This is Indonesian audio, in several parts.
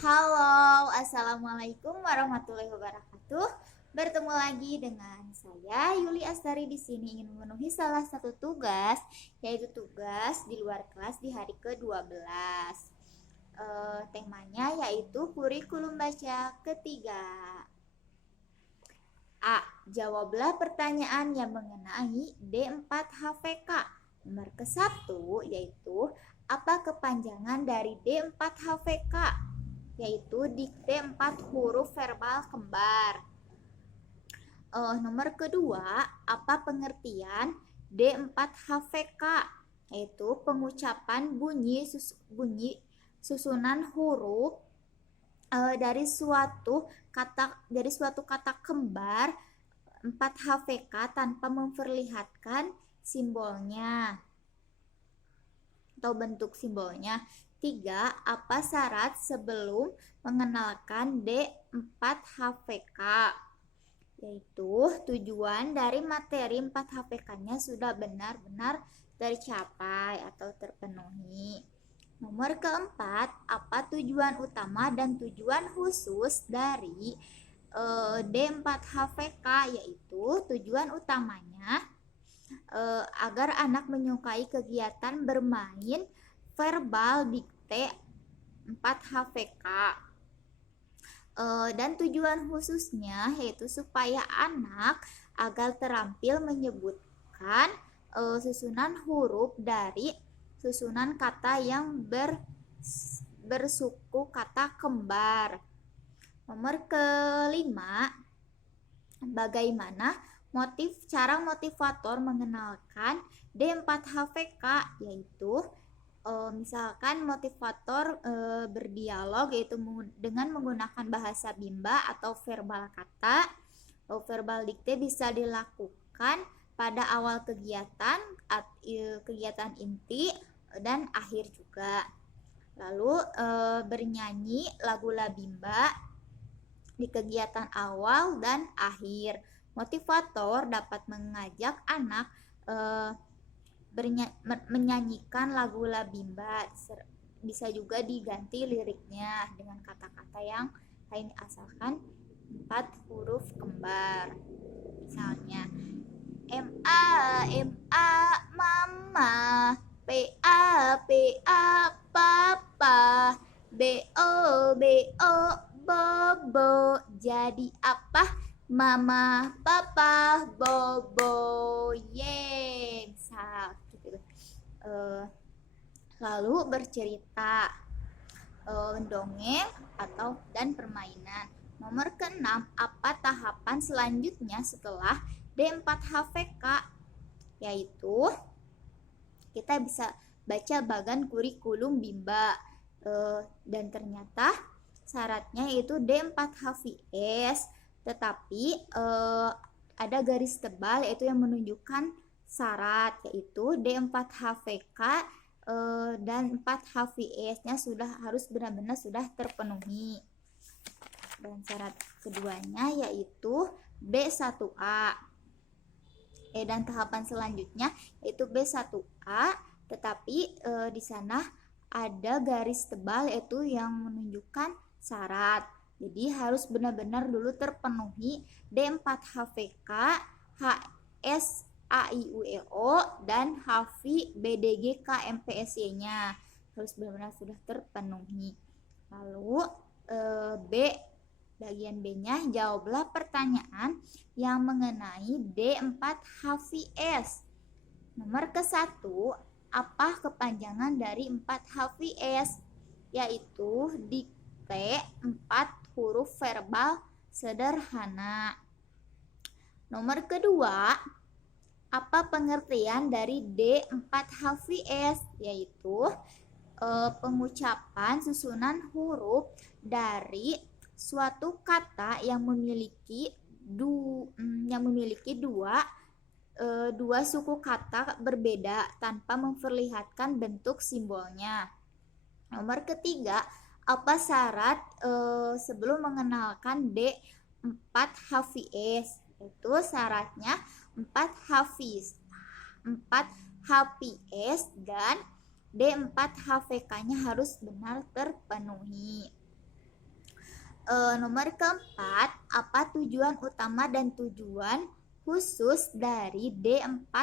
Halo, Assalamualaikum warahmatullahi wabarakatuh. Bertemu lagi dengan saya Yuli Astari di sini ingin memenuhi salah satu tugas, yaitu tugas di luar kelas di hari ke-12. Temanya yaitu kurikulum baca ketiga. A. Jawablah pertanyaan yang mengenai D4HVK. Nomor ke-1 yaitu apa kepanjangan dari D4HVK? Yaitu dikte 4 huruf verbal kembar. Nomor kedua, apa pengertian D4HVK? Yaitu pengucapan bunyi susunan huruf dari suatu kata kembar 4HVK tanpa memperlihatkan simbolnya atau bentuk simbolnya. 3. Apa syarat sebelum mengenalkan D4HVK? Yaitu tujuan dari materi 4HVK-nya sudah benar-benar tercapai atau terpenuhi. Nomor keempat, apa tujuan utama dan tujuan khusus dari D4HVK? Yaitu tujuan utamanya agar anak menyukai kegiatan bermain verbal dikte 4HVK. Dan tujuan khususnya yaitu supaya anak agar terampil menyebutkan susunan huruf dari susunan kata yang bersuku kata kembar. Nomor kelima, bagaimana cara motivator mengenalkan D4HVK? Yaitu misalkan motivator berdialog yaitu dengan menggunakan bahasa bimba atau verbal kata. Verbal dikte bisa dilakukan pada awal kegiatan inti dan akhir juga. Lalu bernyanyi lagu labimba di kegiatan awal dan akhir. Motivator dapat mengajak anak menyanyikan lagu labimba, bisa juga diganti liriknya dengan kata-kata yang lain asalkan 4 huruf kembar. Misalnya M-A mama, P-A papa, B-O bobo. Jadi apa? Mama, papa, bobo, ye. Misal gitu. Lalu bercerita, dongeng dan permainan. Nomor ke-6, apa tahapan selanjutnya setelah D4HVK? Yaitu kita bisa baca bagan kurikulum bimba, dan ternyata syaratnya yaitu D4HVS, tetapi ada garis tebal yaitu yang menunjukkan syarat, yaitu D4HVK dan 4HVS-nya harus benar-benar sudah terpenuhi. Dan syarat keduanya yaitu B1A. Dan tahapan selanjutnya yaitu B1A, tetapi di sana ada garis tebal yaitu yang menunjukkan syarat. Jadi harus benar-benar dulu terpenuhi D4HVK, HS AIUEO dan HAFI BDG KMPSY-nya harus benar-benar sudah terpenuhi. Lalu bagian B-nya, jawablah pertanyaan yang mengenai D4HVS. Nomor ke-1, apa kepanjangan dari 4HVS? Yaitu dikte 4 huruf verbal sederhana. Nomor kedua, apa pengertian dari D4HVS? Yaitu pengucapan susunan huruf dari suatu kata yang memiliki dua suku kata berbeda tanpa memperlihatkan bentuk simbolnya. Nomor ketiga, apa syarat sebelum mengenalkan D4HVS? Itu syaratnya 4HVS dan D4HVK-nya harus benar terpenuhi. Nomor keempat, apa tujuan utama dan tujuan khusus dari D4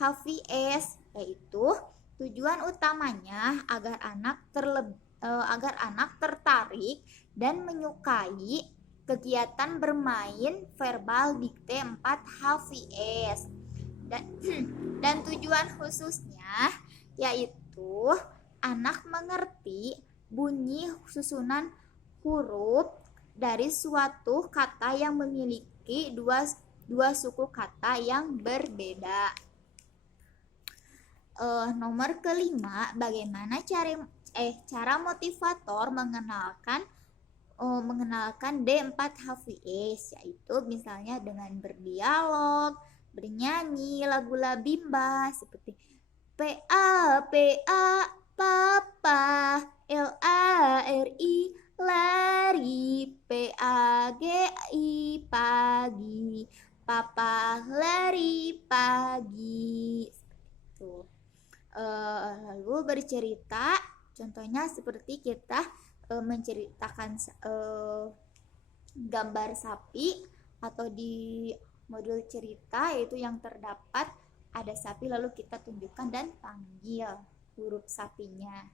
HVS? Yaitu tujuan utamanya agar anak tertarik dan menyukai kegiatan bermain verbal dikte 4 HVS. Dan tujuan khususnya yaitu anak mengerti bunyi susunan huruf dari suatu kata yang memiliki dua suku kata yang berbeda. Nomor kelima, bagaimana cara motivator mengenalkan D4 HVS, yaitu misalnya dengan berdialog, bernyanyi lagu Labimba seperti PA papa, LARI lari, PAGI pagi, papa lari pagi. Seperti itu. Lalu bercerita, contohnya seperti kita menceritakan gambar sapi, atau di modul cerita yaitu yang terdapat ada sapi lalu kita tunjukkan dan panggil huruf sapinya.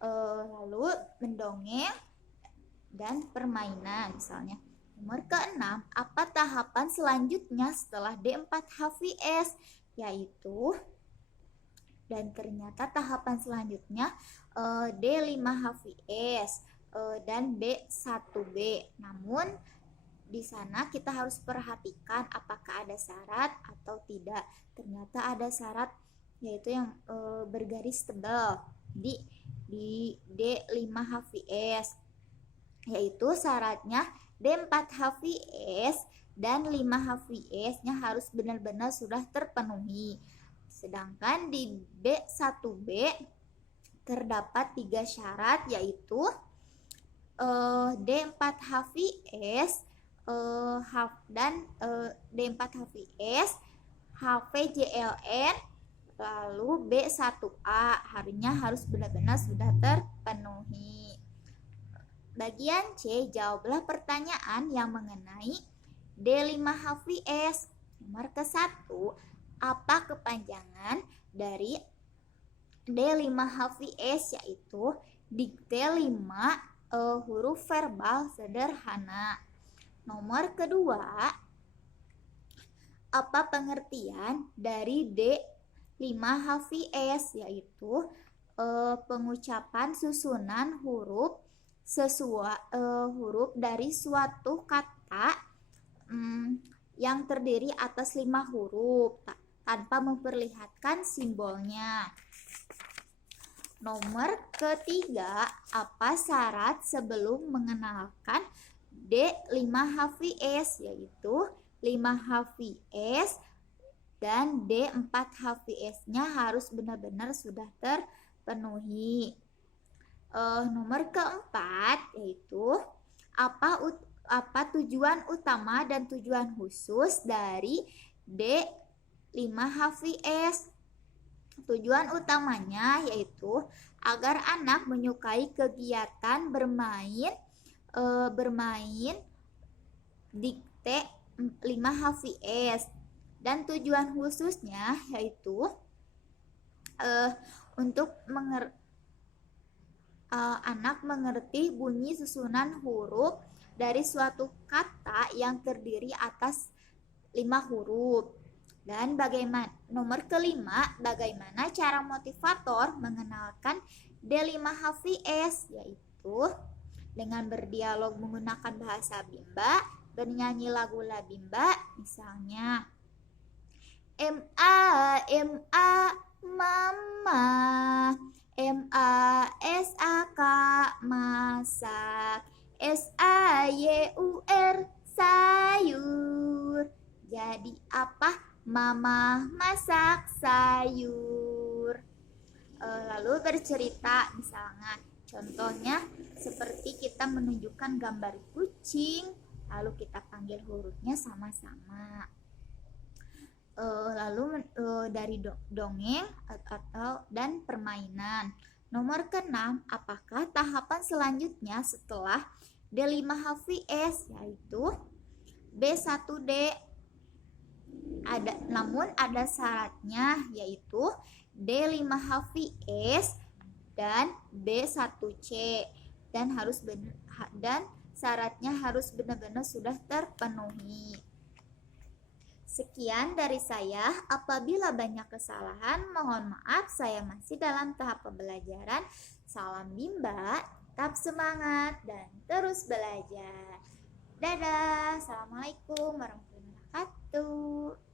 Lalu mendongeng dan permainan misalnya. Nomor keenam, apa tahapan selanjutnya setelah D4 HVS? Yaitu, dan ternyata tahapan selanjutnya D5 HVS dan B1B. Namun di sana kita harus perhatikan apakah ada syarat atau tidak. Ternyata ada syarat, yaitu yang bergaris tebal di D5 HVS, yaitu syaratnya D4 HVS dan 5 HVS-nya harus benar-benar sudah terpenuhi. Sedangkan di B1B terdapat 3 syarat, yaitu D4 HVS dan D4 HVS, HVJLN, lalu B1A harus benar-benar sudah terpenuhi. Bagian C, jawablah pertanyaan yang mengenai D5 HVS. Nomor ke-1, apa kepanjangan dari D5 HVS? Yaitu dikte 5 huruf verbal sederhana. Nomor kedua, apa pengertian dari D5 HVS? Yaitu pengucapan susunan huruf dari suatu kata yang terdiri atas 5 huruf tanpa memperlihatkan simbolnya. Nomor ketiga, apa syarat sebelum mengenalkan D5 HVS? Yaitu 5 HVS dan D4 HVS-nya harus benar-benar sudah terpenuhi. Nomor keempat, yaitu apa tujuan utama dan tujuan khusus dari D5 HVS? Tujuan utamanya yaitu agar anak menyukai kegiatan bermain dikte 5 HVS, dan tujuan khususnya yaitu untuk anak mengerti bunyi susunan huruf dari suatu kata yang terdiri atas 5 huruf. Dan nomor kelima, bagaimana cara motivator mengenalkan D5 HVS? Yaitu dengan berdialog menggunakan bahasa Bimba, bernyanyi lagu Labimba, misalnya MA mama, MASAK masak, SAYUR sayur. Jadi apa? Mama masak sayur. Lalu bercerita, misalnya contohnya seperti kita menunjukkan gambar kucing, lalu kita panggil hurufnya sama-sama. Lalu dari dongeng dan permainan. Nomor ke-6, apakah tahapan selanjutnya setelah D5HVS, yaitu B1D. Namun ada syaratnya, yaitu D5HVS dan B1C, dan syaratnya harus benar-benar sudah terpenuhi. Sekian dari saya. Apabila banyak kesalahan, mohon maaf, saya masih dalam tahap pembelajaran. Salam Bimba, tetap semangat dan terus belajar. Dadah. Assalamualaikum warahmatullahi wabarakatuh.